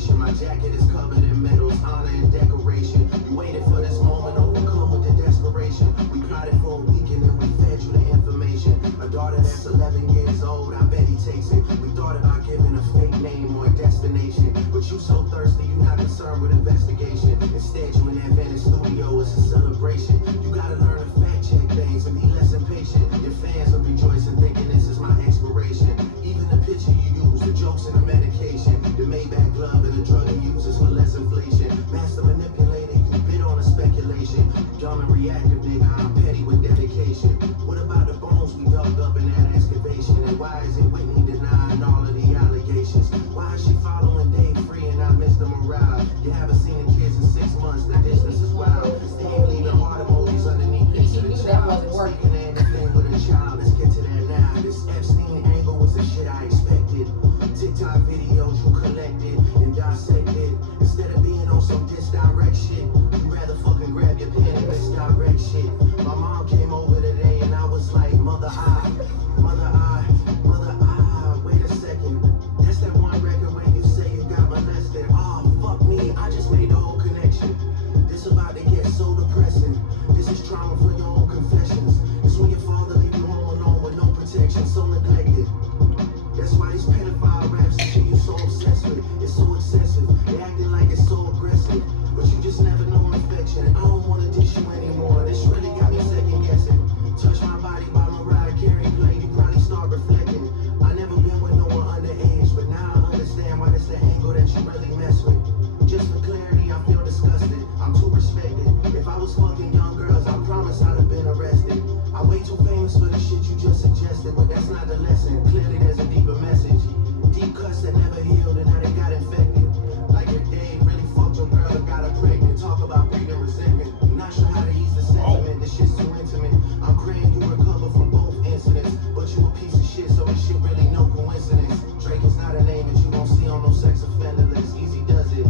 celebration. My jacket is covered in medals, honor and decoration. You waited for this moment, overcome with the desperation. We plotted for a weekend and we fed you the information. A daughter that's 11 years old, I bet he takes it. We thought about giving a fake name or a destination, but you so thirsty, you not concerned with investigation. Instead, you in that Venice studio, it's a celebration. You gotta learn to fact check things and be less impatient. Your fans are rejoicing, thinking this is my expiration. Even the picture you use, the jokes and the medication, the Maybach glove and the drug he uses for less inflation. Master manipulator, you bid on a speculation. Dumb and reactive, nigga, I'm petty with dedication. What about the bones we dug up in that excavation? And why is it Whitney denying all of the allegations? Why is she following Dave Free and I miss the morale? You haven't seen the kids in 6 months, the distance is wild. They ain't leaving heart emojis underneath picture the child. Speaking of anything with a child, let's get to that now. This Epstein angle was the shit I expected. TikTok videos you collected and dissected. Instead of being on some disdirect shit, you rather fucking grab your pen and misdirect shit. My mom came over today and I was like, mother, wait a second. That's that one record where you say you got molested. Oh, fuck me, I just made the whole connection. This about to get so depressing. This is trauma for your own confessions. It's when your father leave you home alone with no protection, so neglected. That's why these pedophile raps and shit you so obsessed with. It's so excessive. They acting like it's so aggressive, but you just never know infection. I don't wanna dish you anymore. This really got me second guessing. Touch my body by Mariah Carey play, you probably start reflecting. I never been with no one underage, but now I understand why that's the angle that you really mess with. Just for clarity, I feel disgusted. I'm too respected. If I was fucking young girls, I promise I'd have been arrested. I'm way too famous for the shit you just suggested, but that's not the lesson. Clearly there's a deeper message. Deep cuts that never healed and how they got infected. Like your Dave really fucked your girl and got her pregnant. Talk about breeding resentment. You're not sure how to ease the sentiment. This shit's too intimate. I'm praying you recover from both incidents, but you a piece of shit, so this shit really no coincidence. Drake is not a name that you won't see on no sex offender list. Easy does it.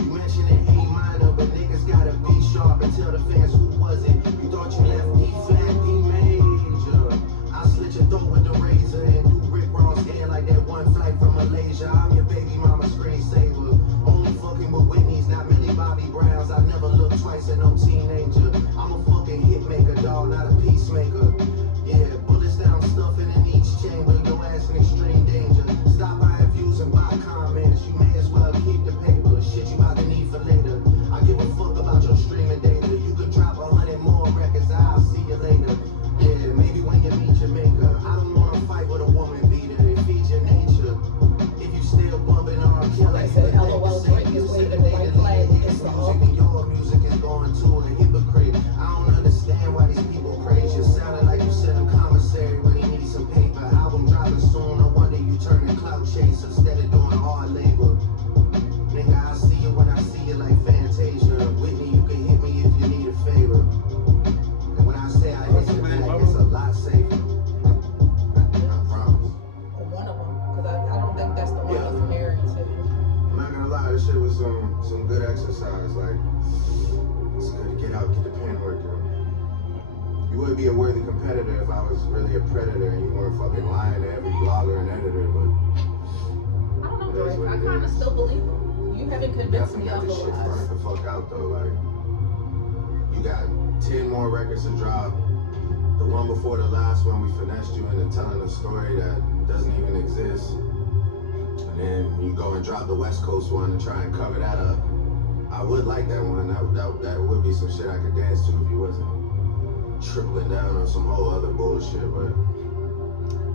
You mentioned an A minor, but niggas gotta be sharp and tell the fans who was it. You thought you left D flat, D major. I slit your throat with the razor and do Rick Ross hair like that one flight from Malaysia. I'm your baby mama screensaver. Only fucking with Whitney's, not Millie Bobby Browns. I never looked twice at no teenager. I'm a fucking hit maker, dog, not a peacemaker. Yeah, bullets that I'm stuffing in each chamber. Your ass in extreme danger. Stop buying views and buy comments. You may as well keep the paper. Shit you about to need for later. I give a fuck about your streaming data. You could drop 100 more records. I'll see you later. Yeah, maybe when you meet your maker. I don't wanna fight with a woman beater. It feeds your nature. If you still bumping on Kelly, I said LOL Drake is waving the white flag against the hall. Your music is going to a hypocrite. I don't understand why these people praise you. Sounding like you said a commissary when he needs some paper. Album dropping soon. No wonder you turning clout chaser instead of doing hard labor. Nigga, I'll see you when I see you like Fantasia. Whitney, you can hit me if you need a favor. And when I say I hit you back, it's a lot safer. I promise. One of them, because I don't think that's the one he's married to. I'm not gonna lie, this shit was some good exercise. Like, it's good to get out, get the pen working. You would be a worthy competitor if I was really a predator and you weren't fucking lying to every blogger and editor, but I don't know, Drake. I kind of still believe him. You haven't convinced me got this shit otherwise. burnt the fuck out though. Like, you got 10 more records to drop. The one before the last one, we finessed you into telling a story that doesn't even exist. And then you go and drop the West Coast one and try and cover that up. I would like that one. That would be some shit I could dance to if you wasn't tripling down on some whole other bullshit, but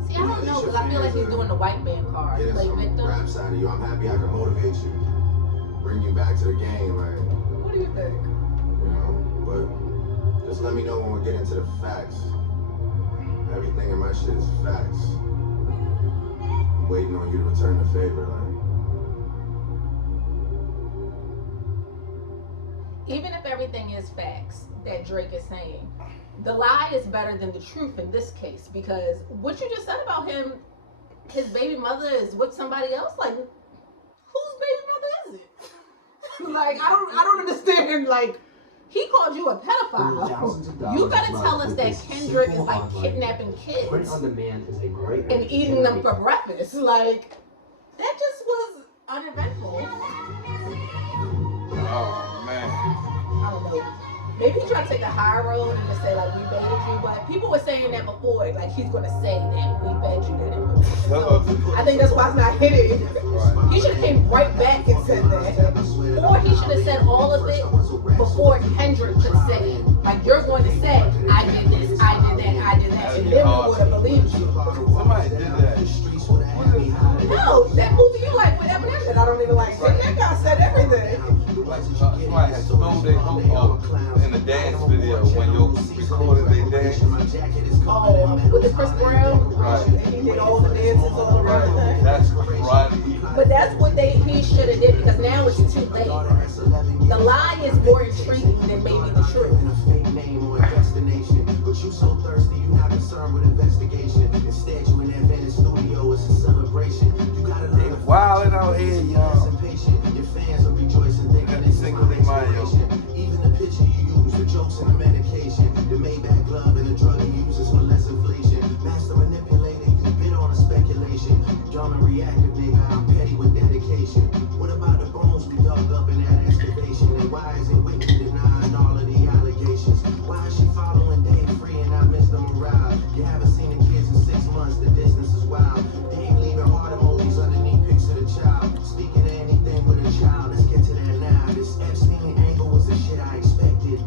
See, I don't know, because I feel like he's doing the white man card. getting Like some victim. rap side of you. I'm happy I can motivate you, bring you back to the game, like, What do you think? you know, but just let me know when we get into the facts. Everything in my shit is facts. I'm waiting on you to return the favor, like. Even if everything is facts that Drake is saying, the lie is better than the truth in this case, because what you just said about him, his baby mother is with somebody else. Like, whose baby mother is it? Like, I don't understand. Like, he called you a pedophile. You gotta tell us that Kendrick is like kidnapping kids Print on demand is a great and eating them for breakfast. Like, that just was uneventful. Oh man. I don't know. Maybe he tried to take a high road and just say like we baited you, but people were saying that before, like he's gonna say that we fed you that information. So I think that's why it's not hitting. He should have came right back and said that, or he should have said all of it before Kendrick could say, like you're going to say, I did this, I did that, I did that, and then we would have believed you. Somebody did that. No, that movie you like with Eminem that I don't even like. That guy said everything. Like somebody had stole their hook off in the dance video when you recorded their dance. Oh, with the Chris Brown, Right. and he did all the dances all around the thing. That's karate. But that's what he should have did because now it's too late. The lie is more intriguing than maybe the truth. But you so thirsty, you not concerned with investigation. Instead, you in that Venice studio, it's a celebration. You gotta They wildin' out here, y'all. Your fans are rejoicing, thinking it's Single in my even the picture you use, the jokes and the medication, the Maybach glove and the drug he uses for less inflation. Master manipulator, you bid on a speculation. Y'all a reactive nigga, I'm petty with dedication. What about the bones we dug up in that excavation? And why is it Whitney denying all of the allegations? Why is she following Dave free and I missed them around? You haven't seen the kids in 6 months, the distance is wild. Dave leaving heart emojis underneath pics of the child. Speaking of anything with a child, let's get to that now. This Epstein angle was the shit I expected.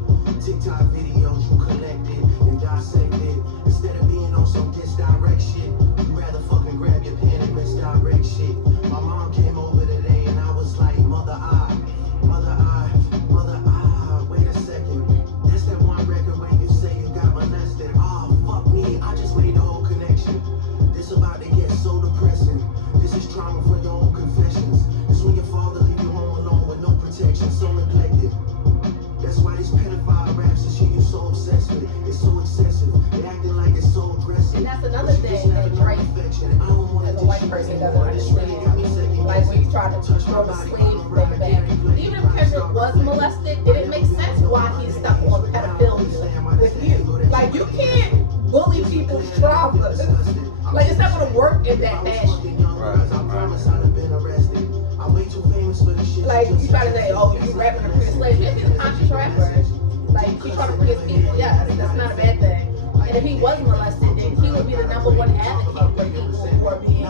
TikTok videos you collected and dissected. Instead of being on some disdirect shit, you rather fucking grab your pen and misdirect shit. My mom came over today and I was like, mother, wait a second. That's that one record where you say you got molested. Oh, fuck me, I just made the whole connection. This about to get so depressing. This is trauma for your own confessions. This when your father leave you home alone with no protection, so neglected. That's why these pedophile raps and shit you so obsessed with. It's so excessive. They acting like it's so aggressive. And that's another thing that Drake, as a white person, doesn't understand. Like when you try to throw the slave thing back. Even if Kendrick was molested, it didn't make sense why he's stuck on pedophilia with you. Like you can't bully people's traumas. Like it's not gonna work in that fashion. Like you try to say, oh, you rapping to free slaves. If he's a conscious rapper, like he's trying to free his people, yes, that's not a bad thing. And if he was molested, then he would be the #1 advocate for people who are being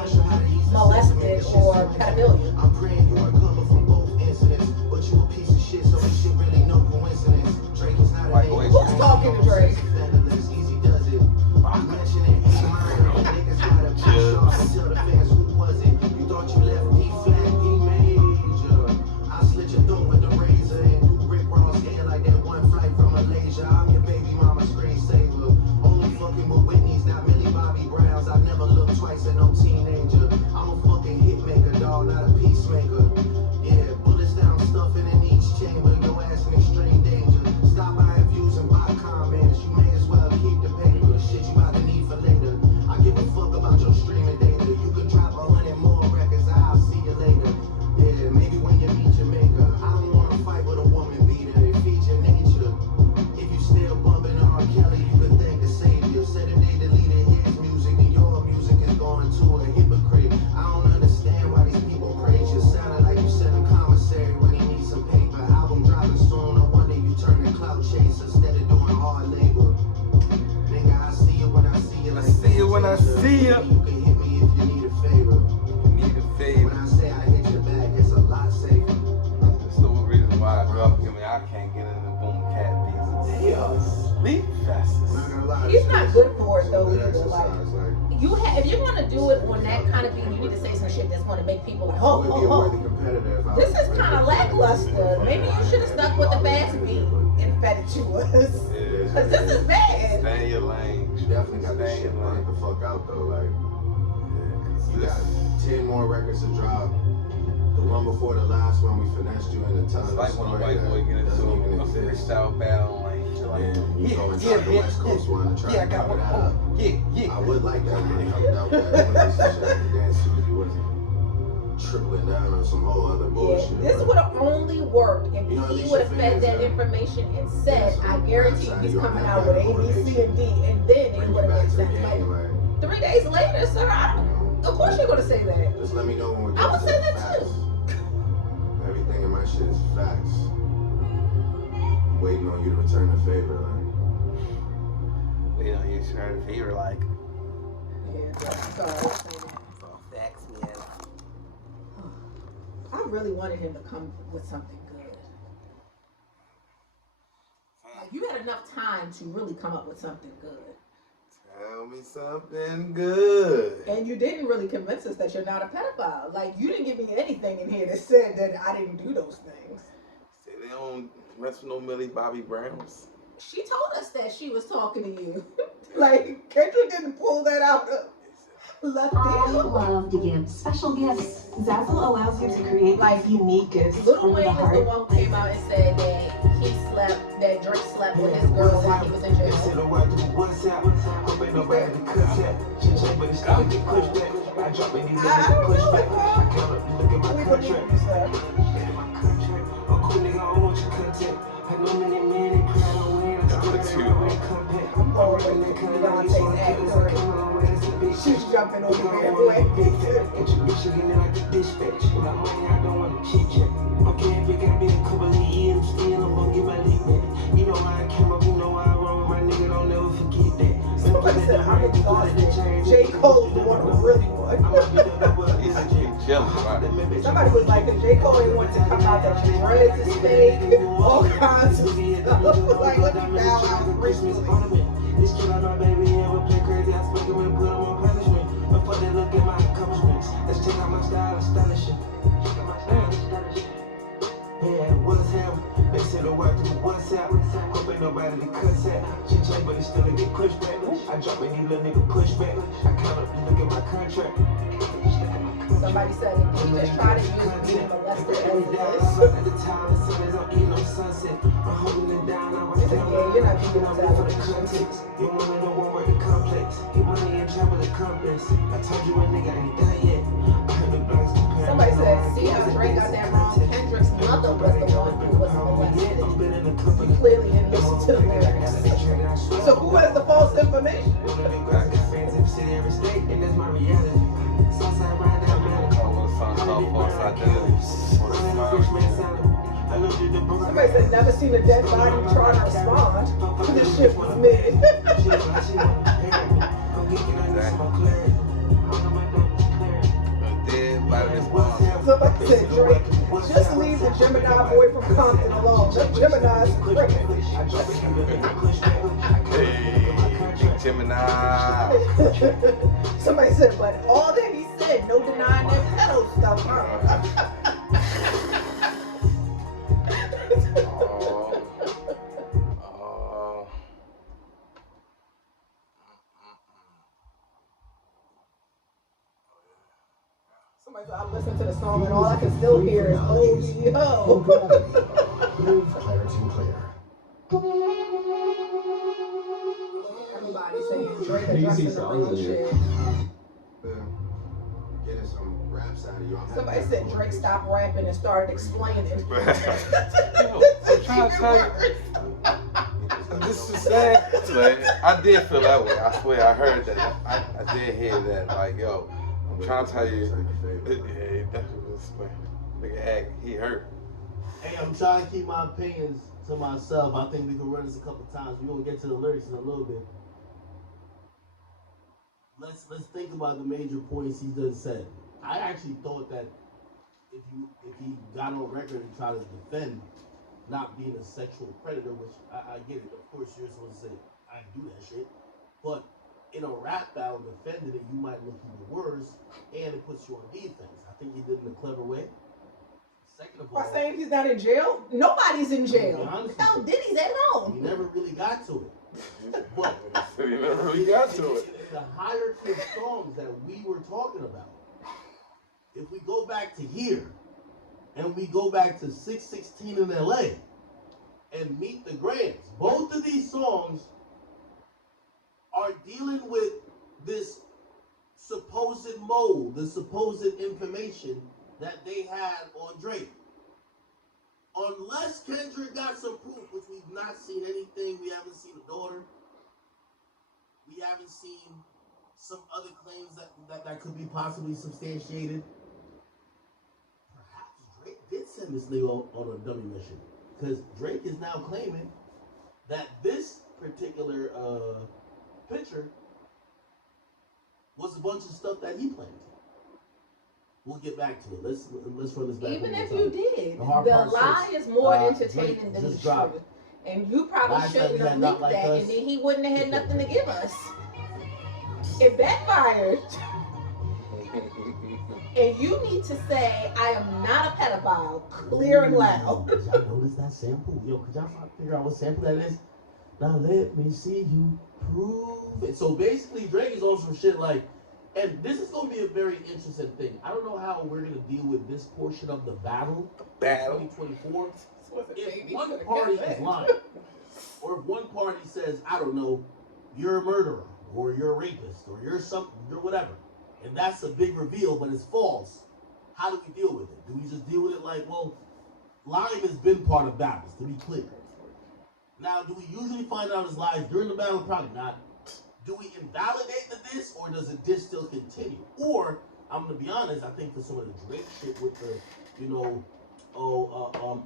molested or pedophilia. I'm praying you recover from both incidents, but you a piece of shit, so it should really no coincidence. Drake is not a name. Who's talking to Drake? Easy does it. You mentioned it, ain't mine. Niggas gotta be sharp and tell the fans who was it. You thought you left me flat, D major. I slit your throat with the razor and do Rick Ross hair like that one flight from Malaysia. I'm your baby mama's screensaver. Only fucking with Whitney's, not Millie Bobby Browns. I never looked twice at no teenager. I'm a fucking hit maker, dog, not a peacemaker. Yeah, bullets down, stuffing in each chamber. Your ass in extreme danger. Stop by views and buy comments. You may as well keep the paper. Shit you about to need for later. I give a fuck about your streaming data. You could drop 100 more records. I'll see you later. Yeah, maybe when you meet your maker. I don't wanna fight with a woman beater. It feeds your nature. If you still bumping R. Kelly, you could thank the savior. Said if they deleted his music, then your music is going to a hypocrite. I don't understand why these people praise you. Sounded like you sent him commissary when he needs some paper. Album dropping soon. No wonder you turn to clout chase instead of doing hard labor. Nigga, I see you when I see you. I see you when I see you. You can hit me if you need a favor. Need a favor. When I say I hit your back, it's a lot safer. That's the reason why I can't get in the boom cat beats. Damn. Sleep fast. He's not good for it though either. Like if you're gonna do it on that kind of beat, you need to say some shit that's gonna make people like, oh. This is kind of lackluster. Maybe you should have stuck with the fast beat and fed it to us. Cause this is bad. Stay in your lane. You definitely got this shit lined the fuck out though. Like, you got 10 more records to drop. The one before the last one, we finessed you in the time. It's like when a white boy get into a freestyle battle. Like, I got one. I would like that one. That would dance to if you wasn't tripling down on some whole other bullshit. This would have only worked if he would have fed that information and said, I guarantee he's coming out with A, B, C, and D, and then it would have made sense. Like, 3 days later, sir, of course you're going to say that. Just let me know when we're I would say that too. Everything in my that shit is facts. I'm waiting on you to return the favor, like. You know, you trying to feel like. Yeah, sorry. It's all facts, man. I really wanted him to come with something good. Like, you had enough time to really come up with something good. Tell me something good. And you didn't really convince us that you're not a pedophile. Like, you didn't give me anything in here that said that I didn't do those things. Say they don't mess with no Millie Bobby Browns. She told us that she was talking to you. Like, Kendrick didn't pull that out of left I field. love to give special gifts. Zazzle allows you to create like unique gifts. Little from Wayne the is the heart. one who came out and said that that Drake slept with his girl while he was in jail. She's jumping on the bandwagon. Somebody said I'm exhausted. J. Cole the one who really won. He's chilling about it. Somebody was like, J. Cole didn't want to come out that your dreads is fake, all kinds of stuff. Like, let me bow out gracefully. This kid like my baby ever play crazy. I spoke him and put him on punishment. Before they look at my accomplishments, let's check out my style, astonishing. Check out my style, astonishing. Yeah, what's happening? They said the word through WhatsApp. Hope ain't nobody to cuss at. She check, but it's still a get pushed back. I drop any little nigga push back. I count up and look at my contract. Somebody said he just tried to use being molested as it is. At the time, the sun is on eating on sunset. I'm holding it down, I was down. Yeah, you're not thinking of for the context. You wanna know one word, the complex. He money and travel the compass. I told you a nigga ain't done yet. I heard the blacks compare. Somebody said, see how Drake got that wrong? Kendrick's mother was the one who was molested. You clearly didn't listen to the lyrics. So who has the false information? And that's my reality. Southside ride down Somebody said, never seen a dead body trying to respond. This shit was mid. Somebody said, Drake, just leave the Gemini boy from Compton alone. That Gemini's crazy. Hey, Big Gemini. Somebody said, but all that he said, no denying that pedo stuff, huh? Somebody said, I listened to the song and all I can still hear is, oh, yo. Clarity clear. Everybody saying Drake addressing the real shit. Getting some raps out of you. Somebody said Drake stopped rapping and started explaining. I'm trying to tell you. This is sad. Like, I did feel that way. I swear, I heard that. I did hear that. Like, yo, I'm trying to tell you. Yeah, he definitely was explaining. Nigga act, he hurt. Hey, I'm trying to keep my opinions to myself. I think we can run this a couple times. We're gonna get to the lyrics in a little bit. Let's think about the major points he just said. I actually thought that if he got on record and tried to defend not being a sexual predator, which I get it. Of course, you're supposed to say I didn't do that shit, but in a rap battle, defending it, you might look even worse, and it puts you on defense. I think he did it in a clever way. Second of all, By saying he's not in jail? Nobody's in jail. Honestly, Diddy's at home. he never really got to it. But He never really got to it. the hierarchy of songs that we were talking about, if we go back to here, and we go back to 616 in LA, and Meet the Grams, both of these songs are dealing with this supposed mold, the supposed information that they had on Drake. Unless Kendrick got some proof, which we've not seen anything, we haven't seen a daughter, we haven't seen some other claims that could be possibly substantiated. Perhaps Drake did say send this nigga on a dummy mission. Because Drake is now claiming that this particular picture was a bunch of stuff that he planned. We'll get back to it. Let's run this back. Even if you did, The hard the part lie six, is more Drake entertaining than the just truth. dropped. And you probably Last time shouldn't he have had Not leaked Like that, Us. and then he wouldn't have had nothing to give us. It backfired. And you need to say, I am not a pedophile, clear and loud. Did y'all notice that sample? Yo, could y'all figure out what sample that is? Now let me see you prove it. So basically, Drake is on some shit like, and this is going to be a very interesting thing. I don't know how we're going to deal with this portion of the battle. 2024. If one party is lying, or if one party says, I don't know, you're a murderer, or you're a rapist, or you're something, you're whatever, and that's a big reveal, but it's false, how do we deal with it? Do we just deal with it like, well, lying has been part of battles, to be clear. Now, do we usually find out his lies during the battle? Probably not. Do we invalidate the diss, or does the diss still continue? Or, I'm going to be honest, I think for some of the Drake shit with the,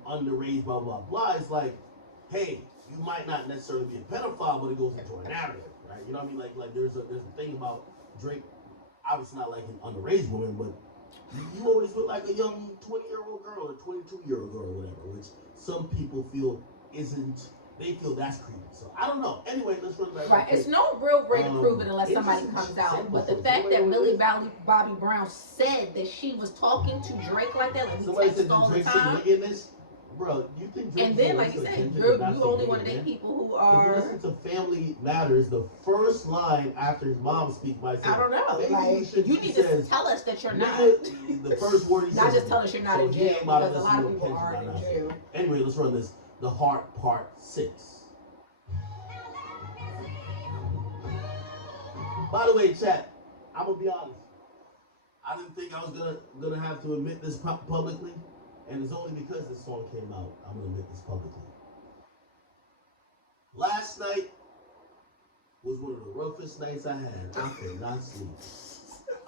underage, blah, blah, blah, it's like, hey, you might not necessarily be a pedophile, but it goes into a narrative, right? You know what I mean? Like there's a thing about Drake, obviously not like an underage woman, but you always look like a young 20-year-old girl or 22-year-old girl or whatever, which some people feel they feel that's creepy. So I don't know. Anyway, let's run back. Right, it's no real way to prove it unless somebody comes out. But the fact that Millie Bobby Brown said that she was talking to Drake like that, like somebody we said text all the Drake time. in this. Bro, you think Drake And then, like you said, you only one of the people who If you are. listen to Family Matters, the first line after his mom speaks by saying, I don't know. Like, you need to tell us that you're not. The first word he says. Not just tell us you're not in jail, because a lot of people are in jail. Anyway, let's run this. The Heart Part 6. By the way, chat, I'm gonna be honest. I didn't think I was gonna have to admit this publicly, and it's only because this song came out I'm gonna admit this publicly. Last night was one of the roughest nights I had. I could not sleep.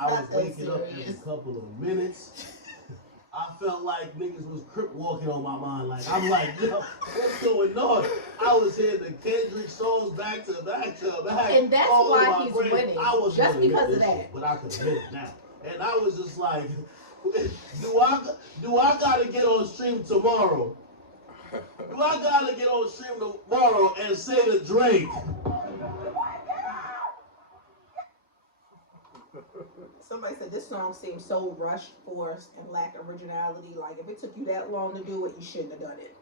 I was waking up every couple of minutes. I felt like niggas was crip walking on my mind. Like, I'm like, yo, what's going on? I was hearing the Kendrick songs back to back to back. And that's why he's winning. Just because of that. Shit, but I could admit it now. And I was just like, do I gotta get on stream tomorrow? Do I gotta get on stream tomorrow and say to Drake? Somebody said this song seems so rushed, forced, and lack originality. Like, if it took you that long to do it, you shouldn't have done it.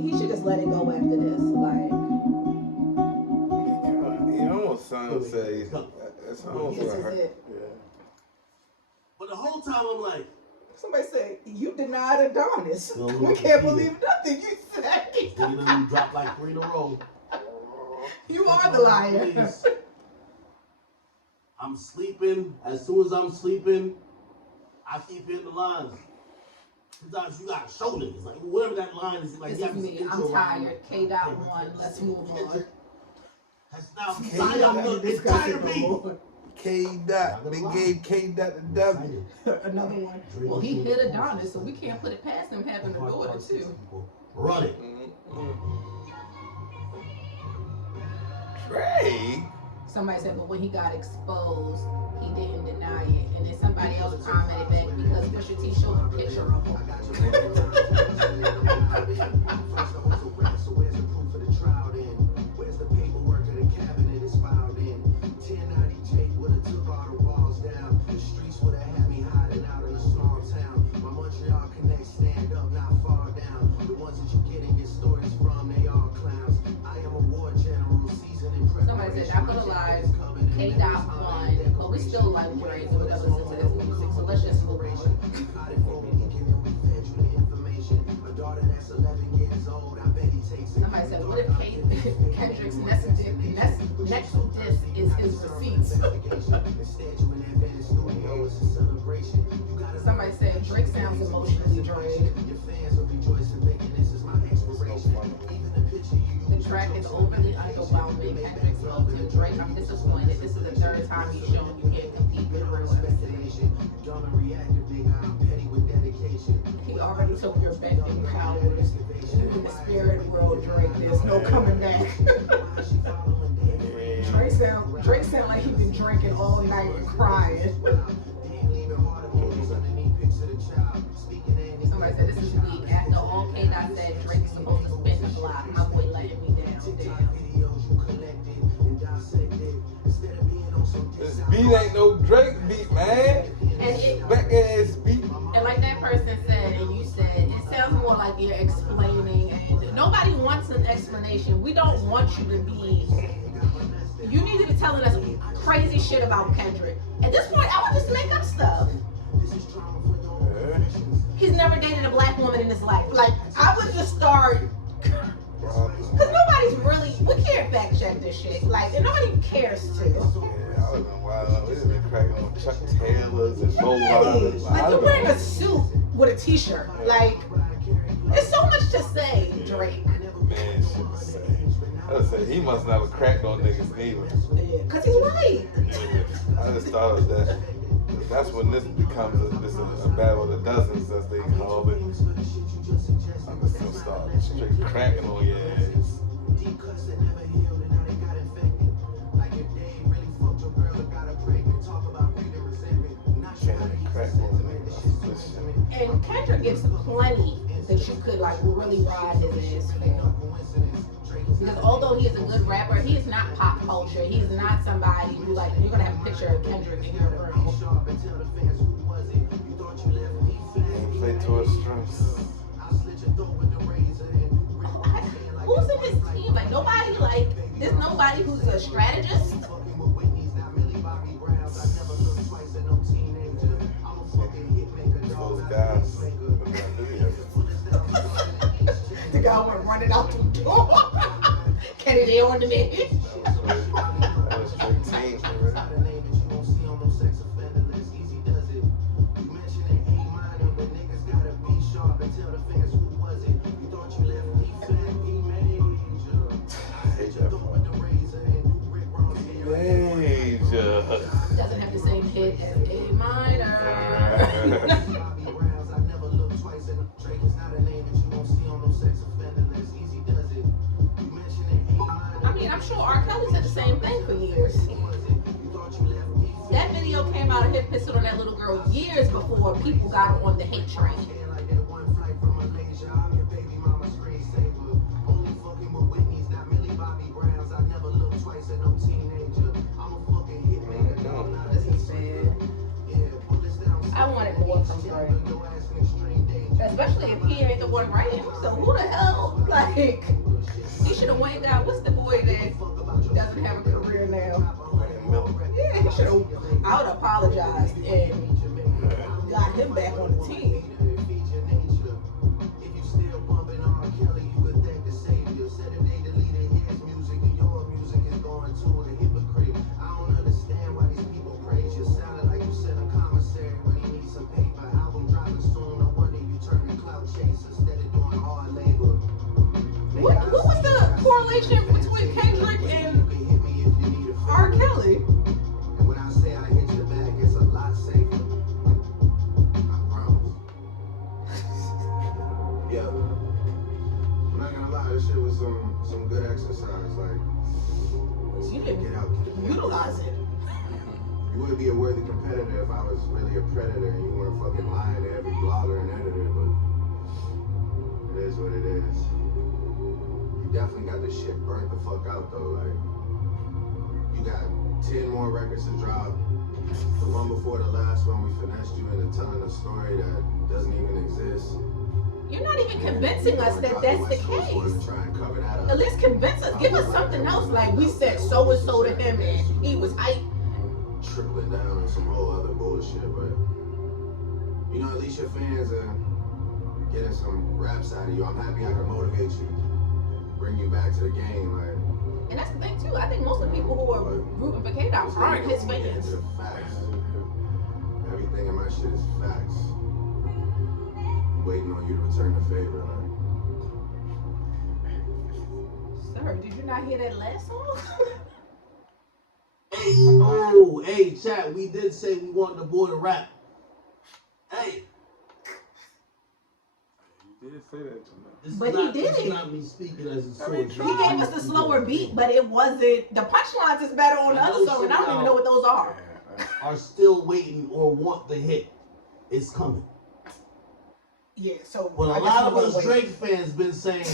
he should just let it go after this. Like, he almost sounds say it's almost this like is her. it. Yeah. But the whole time I'm like, Somebody said, you denied Adonis. No, We can't believe nothing you said. you dropped like 3 in a row. You are the liar. Please. I'm sleeping. As soon as I'm sleeping, I keep hitting the lines. Sometimes you gotta show niggas. Like, whatever that line is. Like, This is me. I'm tired. K.1. Let's move on. That's now signed up. It's tired me. K-Dot. They gave K-Dot the W. Another one. Well, he hit Adonis, so we can't put it past him having a daughter, too. Run it. Drake. Somebody said, but when he got exposed, he didn't deny it. And then somebody else commented back because Pusha T showed a picture of him. So where's the proof of the trial then? Where's the paperwork of the cabinet is filed in? 1090 tape would've took all the walls down. The streets would've had me hiding out in a small town. My Montreal connects stand up, not fall down. The ones that you getting your stories from, they all clowns. I am a war general, seasoned in preparation. Somebody said, not gonna lie, K.1, but we still like Drake and we gotta listen to his music, so let's just move on. Somebody said, what if Kendrick's next diss is his receipts? Somebody said, Drake sounds emotionally drained. The track is overly underwhelming. Kendrick's love to Drake. I'm disappointed. This is the third time he's shown you can't compete with real success. Dumb and reactive, nigga, I'm petty with dedication. He already took your bending powers. In the spirit world, Drake, there's no coming back. Drake sound like he been drinking all night and crying. Somebody said this is weak. After all K Dot said Drake's supposed to spin the block, my boy letting me down. Damn. This beat ain't no Drake beat, man. And it, Back ass beat. and like that person said, and you said, it sounds more like you're explaining. And nobody wants an explanation. We don't want you to be. You need to be telling us crazy shit about Kendrick. At this point, I would just make up stuff. He's never dated a black woman in his life. Like, I would just start. Because nobody's really. We can't fact check this shit. Like, and nobody cares to. Yeah, I don't know why. We just been cracking on Chuck Taylors and Mo Wilders. Like, you're wearing a suit with a t-shirt. Like, there's so much to say, Drake. Man, shit to say. I would say he must not have cracked on niggas neither. Yeah, because he's white. I just thought of that. That's when this becomes a battle of the dozens, as they call it. I'm just gonna start straight cracking on your ass. Can't crack on niggas. And Kendrick gets plenty that you could, like, really ride his ass for. Because although he is a good rapper, he is not pop culture. He is not somebody who, like, you're gonna have a picture of Kendrick in your room. Ain't play to his strengths. Who's in his team? Like, nobody, like, there's nobody who's a strategist. Those guys. The guy went running out the door. Kennedy on the name. That was straight team. Major. Doesn't have the same hit as A minor. I mean, I'm sure R. Kelly said the same thing for years. That video came out of him pissing on that little girl years before people got on the hate train. I wanted more from Drake. Especially if he ain't the one writing. So who the hell, like, he should have went and got, what's the boy that doesn't have a career now? Yeah, he should have, I would have apologized and got him back on the team. What was the correlation between Kendrick and R. Kelly? And when I say I hit your back, it's a lot safer. I promise. Yeah. I'm not gonna lie, this shit was some good exercise. Like, You didn't get out. utilize it. You wouldn't be a worthy competitor if I was really a predator and you weren't fucking lying to every blogger and editor, but it is what it is. You definitely got this shit burnt the fuck out though. Like, you got 10 more records to drop. The one before the last one, we finessed you into telling a story that doesn't even exist. You're not even convincing us that that's the case. Try and cover that up. At least convince us. Give us something else. Like, we said so and so to him and he was hype. Tripling down on some whole other bullshit, but you know, at least your fans are getting some raps out of you. I'm happy I can motivate you, bring you back to the game. Like, And that's the thing too. I think most of the people who are rooting for K-Dot aren't his Get fans. into the facts. Everything in my shit is facts. I'm waiting on you to return the favor. Like, Sir, did you not hear that last song? Oh, hey, chat. We did say we wanted the boy to rap. Hey. You did say that to me. But he did This is it. not me speaking as a source. He gave us a slower beat, but it wasn't. The punchlines is better on the other song, and I don't even know what those are. Are still waiting or want the hit. It's coming. Yeah, so. But a lot of us Drake fans been saying,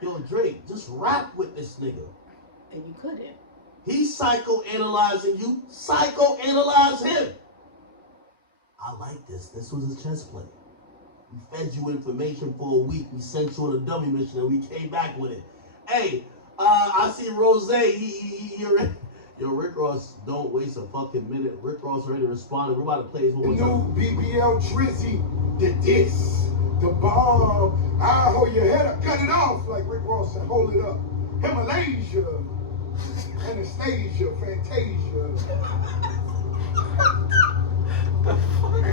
yo, Drake, just rap with this nigga. And you couldn't. He's psychoanalyzing you. Psychoanalyze him. I like this. This was a chess play. We fed you information for a week. We sent you on a dummy mission, and we came back with it. Hey, I see Rose. Yo, Rick Ross, don't waste a fucking minute. Rick Ross already responded. We're about to play his one more time. New BBL Drizzy, the diss, the bomb. I hold your head up, cut it off, like Rick Ross said, hold it up. Himalasia, Anastasia, Fantasia.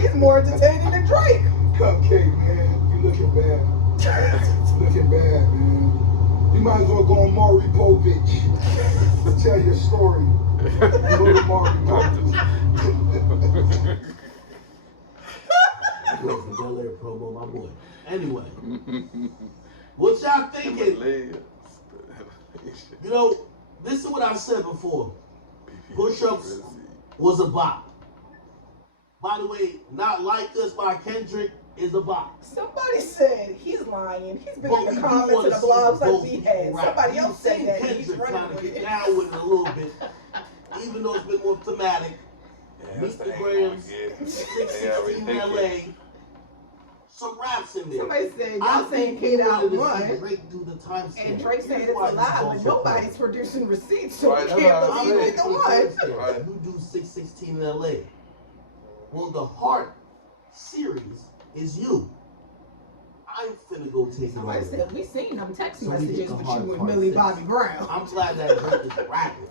He's more entertaining than Drake. Cupcake, man, you looking bad. Looking bad, man. You might as well go on Maury Povich to tell your story. Go to Maury Povich. From Bel Air promo, my boy. Anyway, what y'all thinking? You know, this is what I said before. Push-ups was a bop. By the way, Not Like Us by Kendrick is a bop. Somebody said he's lying. He's been But in we the do comments wanna and the see blogs both like we people had. rap. Somebody We've else said seen that, and he's Kendrick running trying to with get it. down with it a little bit, even though it's been more thematic. Meet the Grams, 616 LA. Some raps in there. Somebody said, I y'all saying think we Kid out wanted to see one. Drake do the timestamp. And Drake said Here's it's why a this lie, is but also nobody's funny. producing receipts, so Right, we that's can't what I'm believe saying. either one. Right. Who do 616 in LA? Well, the Heart series is you. I'm finna go take it Somebody over. said, we seen them text So we messages get the with hard you and part Millie six. Bobby Brown. I'm glad that Drake is rapping.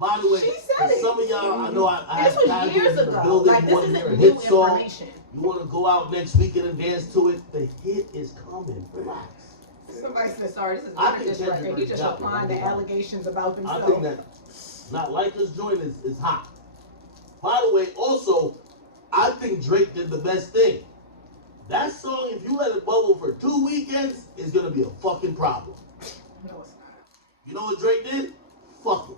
By the way, She said for it. some of y'all, I know I This had was guys years in the ago. building. Like, You this want to hear a isn't hit new song? information. You want to go out next weekend and dance to it? The hit is coming. Relax. Somebody said, sorry, this is I not think this Kendrick record. He's just got applying it. the allegations about I himself. think that Not Like Us joint is hot. By the way, also, I think Drake did the best thing. That song, if you let it bubble for 2 weekends, is going to be a fucking problem. No, it's not. You know what Drake did? Fuck it.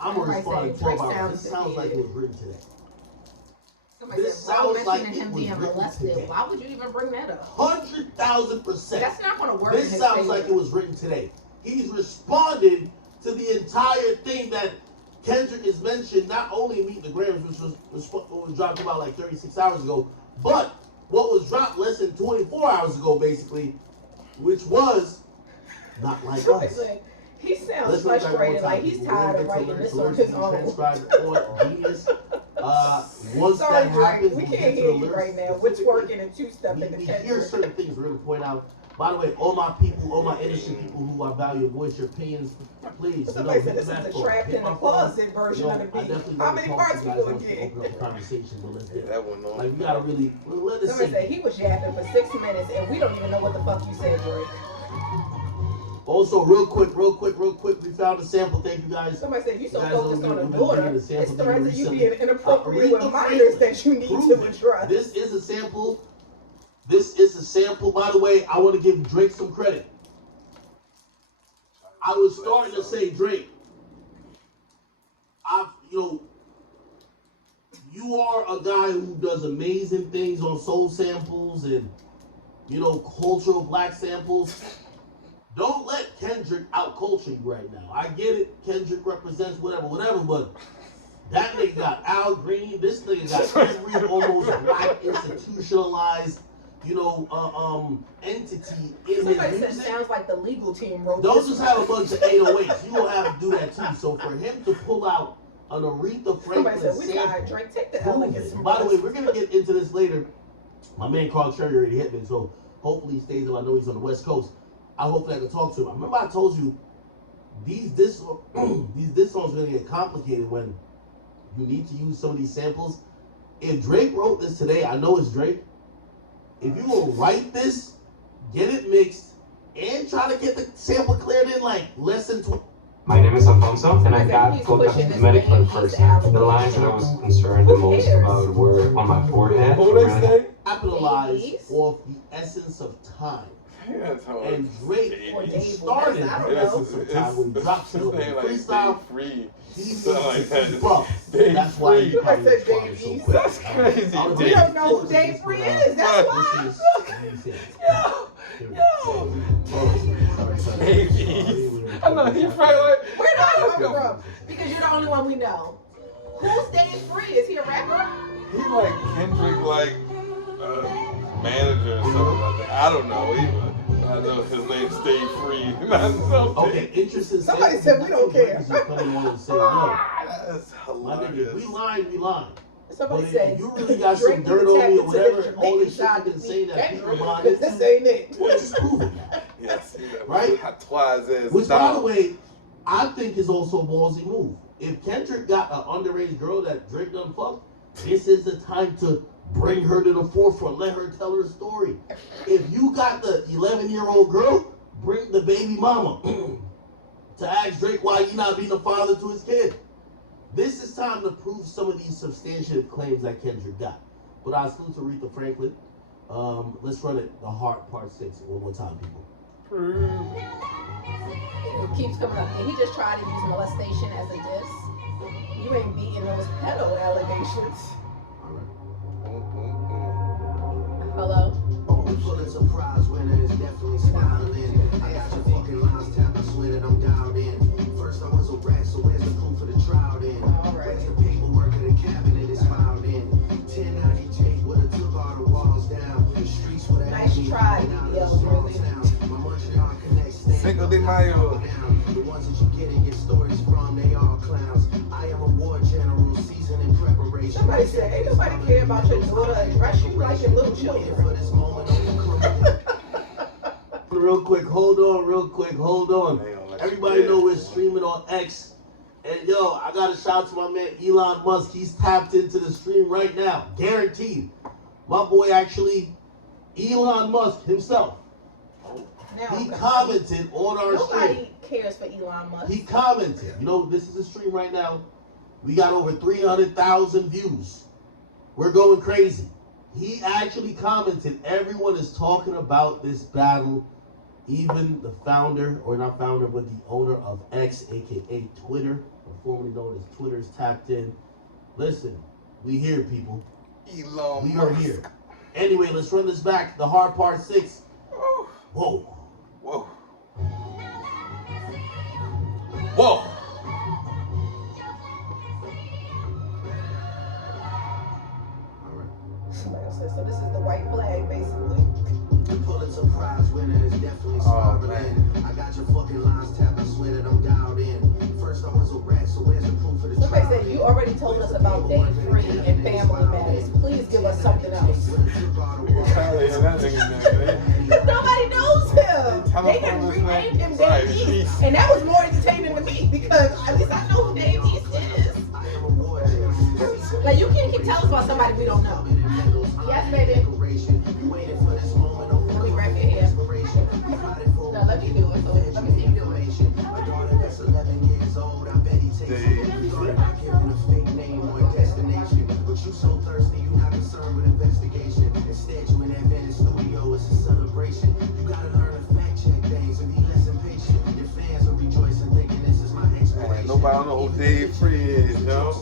I'm going to Somebody respond in said 12 hours. Drake This sounds like it was written today. Somebody This said, bro, sounds like mentioning it him was being written molested. today. Why would you even bring that up? 100,000%. That's not going to work in This his sounds favor. like it was written today. He's responding to the entire thing that Kendrick has mentioned, not only Meet the Grams, which was dropped about like 36 hours ago, but what was dropped less than 24 hours ago, basically, which was Not Like Somebody Us. said, he sounds Let's look back one frustrated, time, like he's people. tired We're of gonna writing get this to on lyrics his being own. transcribed on Genius. Once Sorry, that Drake, happens, we we'll can't get to hear the you lyrics right now. Which specifically. working and two-step in the We hear Kendrick. certain things we're going to point out. By the way, all my people, all my industry people who I value your voice, your opinions, please, Somebody hit said this the is back the phone, trapped hit in my the phone. closet version of the I beat. definitely How want many to talk parts to we you guys gonna once we get? open up the conversation, but let's get That one on. like, we gotta really, let this Somebody sink said in. he was yapping for 6 minutes and we don't even know what the fuck you said, Drake. Also, real quick, we found a sample. Thank you guys. Somebody said you so You guys focused know on a we've been daughter. bringing the It's sample the thing rest of you recently. being inappropriate with Aretha minors Franklin, that you need prove to it. address. This is a sample. This is a sample. By the way, I want to give Drake some credit. I was starting to say, Drake, you are a guy who does amazing things on soul samples and, cultural black samples. Don't let Kendrick out-culture you right now. I get it. Kendrick represents whatever, but that nigga got Al Green. This nigga got every almost black institutionalized, entity in Somebody his said music. sounds like the legal team wrote Don't this just one. have a bunch of 808s. You gonna have to do that too. So for him to pull out an Aretha Somebody Franklin said we tired. sample, Drake, take the prove L and get it. some By the way, rest. we're gonna get into this later. My man Carl Cherry already hit me, so hopefully he stays up. I know he's on the West Coast. Hopefully I can talk to him. Remember I told you these diss songs are gonna get complicated when you need to use some of these samples. If Drake wrote this today, I know it's Drake. If you will write this, get it mixed, and try to get the sample cleared in like less than My name is Alfonso, and I He's got hooked up to pushing the this medic for the baby's first time. The lines that I was concerned the Who most cares? about were on my forehead. Who they say? Capitalize Babies? off the essence of time. Yeah, that's how And Drake, Or he Dave started West, I don't the know. essence of time when he drops his the name like freestyle. Dave Free. He needs Something like to that. keep up. Dave That's why he Free. probably said responded Dave so East. quick. That's crazy. I don't We Dave. don't know who Dave Free is. That's why. Babies. I know he probably like. Where do I come Yo. from? Because you're the only one we know. Who's Dave Free? Is he a rapper? He like Kendrick like manager or something like that. I don't know either. I know his name's Stay Free. Okay, interesting. Somebody said we don't care. Coming on and saying, yo, That's my nigga, hilarious. we lying. Somebody But said if you really got some Drake dirt need to on me tap or into the whatever, all this shit Jamaican you can say that side people to mind beat Kendrick, 'cause this ain't it. well, just prove it. Yes. Right? Which, Which, by the way, I think is also a ballsy move. If Kendrick got an underage girl that Drake done fucked, this is the time to bring her to the forefront. Let her tell her story. If you got the 11-year-old girl, bring the baby mama to ask Drake why he not being a father to his kid. This is time to prove some of these substantiative claims that Kendrick got. But I salute to Aretha Franklin. Let's run it, the Heart Part 6 one more time, people. It keeps coming up. And he just tried to use molestation as a diss. You ain't beating those pedo allegations. Hello? Pulitzer Prize winner is definitely smiling. I got your fucking lines tapped, I swear that I'm dialed in. First I was a rat, so where's the proof of the trial then? Where's the paperwork of the cabinet is filed in? 1090 tape would've took all the walls down. The streets would have Nice try, DL, really. My Montreal connect stand Cinco up, de Mayo. down. The ones that you get and get stories from, they all clowns. I am a war general, seasoned in preparation. Somebody said, ain't nobody care about your daughter and dress you like your little children. For this moment, Real quick, hold on. Everybody know we're streaming on X. And yo, I gotta shout out to my man Elon Musk. He's tapped into the stream right now. Guaranteed. My boy actually, Elon Musk himself. Now, He commented on our stream. nobody cares for Elon Musk. He commented. You know, this is a stream right now. We got over 300,000 views. We're going crazy. He actually commented. Everyone is talking about this battle. Even the founder, or not founder, but the owner of X, aka Twitter, or formerly known as Twitter's tapped in. Listen, we here, people. Elon We are Musk. here. Anyway, let's run this back. The Hard Part 6. Whoa. Whoa. Whoa. Somebody else said, so this is the white flag, basically. The Pulitzer Prize winner is definitely spiraling. I got your fucking lines tapped, I swear that I'm dialed in. First I was a rat, so where's the proof of the Somebody trial? said you already told us about Dave Free and Family Matters. Please give us something else. Nobody knows him. They done renamed him Dave East, and that was more entertaining to me because at least I know who Dave East is. Like you can't keep telling us about somebody we don't know. Yes, baby. Let me wrap your hair. No, let me do it. So let me see you do it. A daughter that's 11 years old, I bet he takes it. You thought about giving a fake name or a destination, but you so thirsty, you not concerned with investigation. Instead, you in that Venice studio, it's a celebration. You gotta learn to fact check things and be less impatient. Your fans will rejoice and thinking this is my inspiration. Nobody don't know who Dave Free is, yo.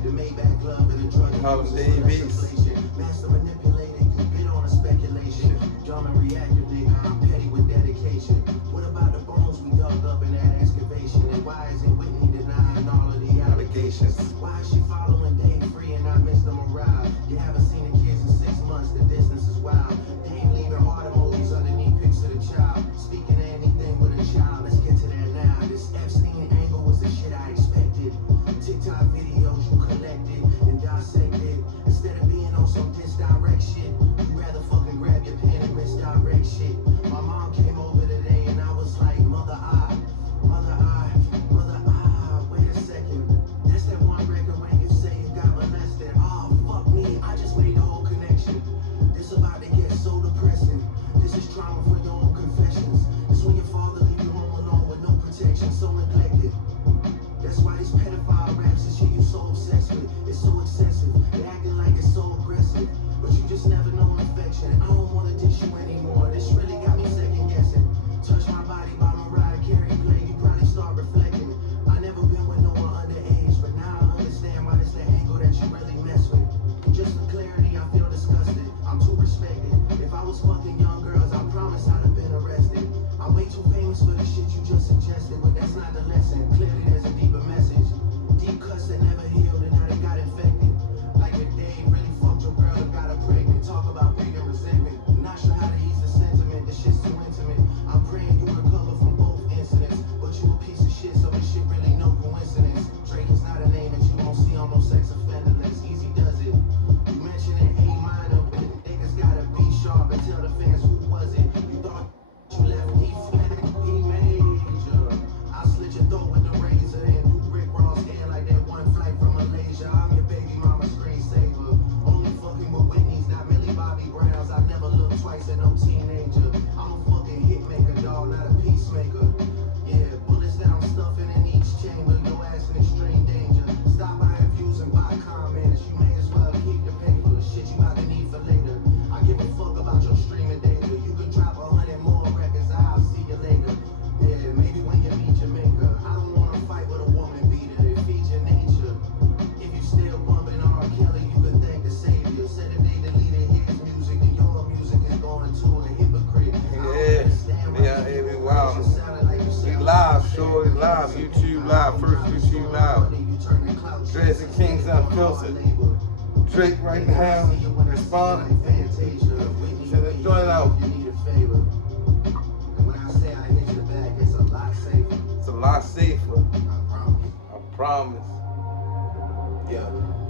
The Maybach glove and the drug Call him Dave East. Master manipulated, you bid on a speculation. Dumb and reactive, nigga, I'm petty with dedication. What about the bones we dug up in that excavation? And why isn't Whitney denying all of the allegations? Why is she following Dave Free and not Mr. Morale? You haven't seen the kids in 6 months, the distance is wild. Dave leaving heart emojis underneath pics of the child. Speaking of anything with a child, let's get to that now. This Epstein angle was the shit I expected. TikTok videos you collected and dissected. Instead of being on Live, YouTube Live, first YouTube Live. Dre's and Kings Unfiltered. Drake right now responding. Send the joint out. It's a lot safer. I promise. Yeah.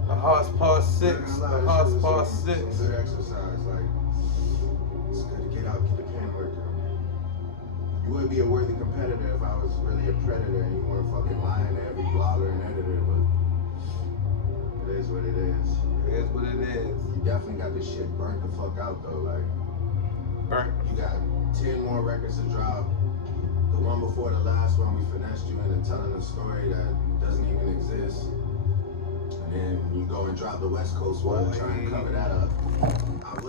The Heart's Part 6. The Heart's Part 6. Good exercise, like it's good to get out, get the pen work. You wouldn't be a worthy competitor if I was really a predator and you weren't fucking lying to every blogger and editor, but it is what it is. It is what it is. You definitely got this shit burnt the fuck out though, like Burnt. you got 10 more records to drop. The one before the last one, we finessed you into telling a story that doesn't even exist. And then you go and drop the West Coast one and try and cover that up. I would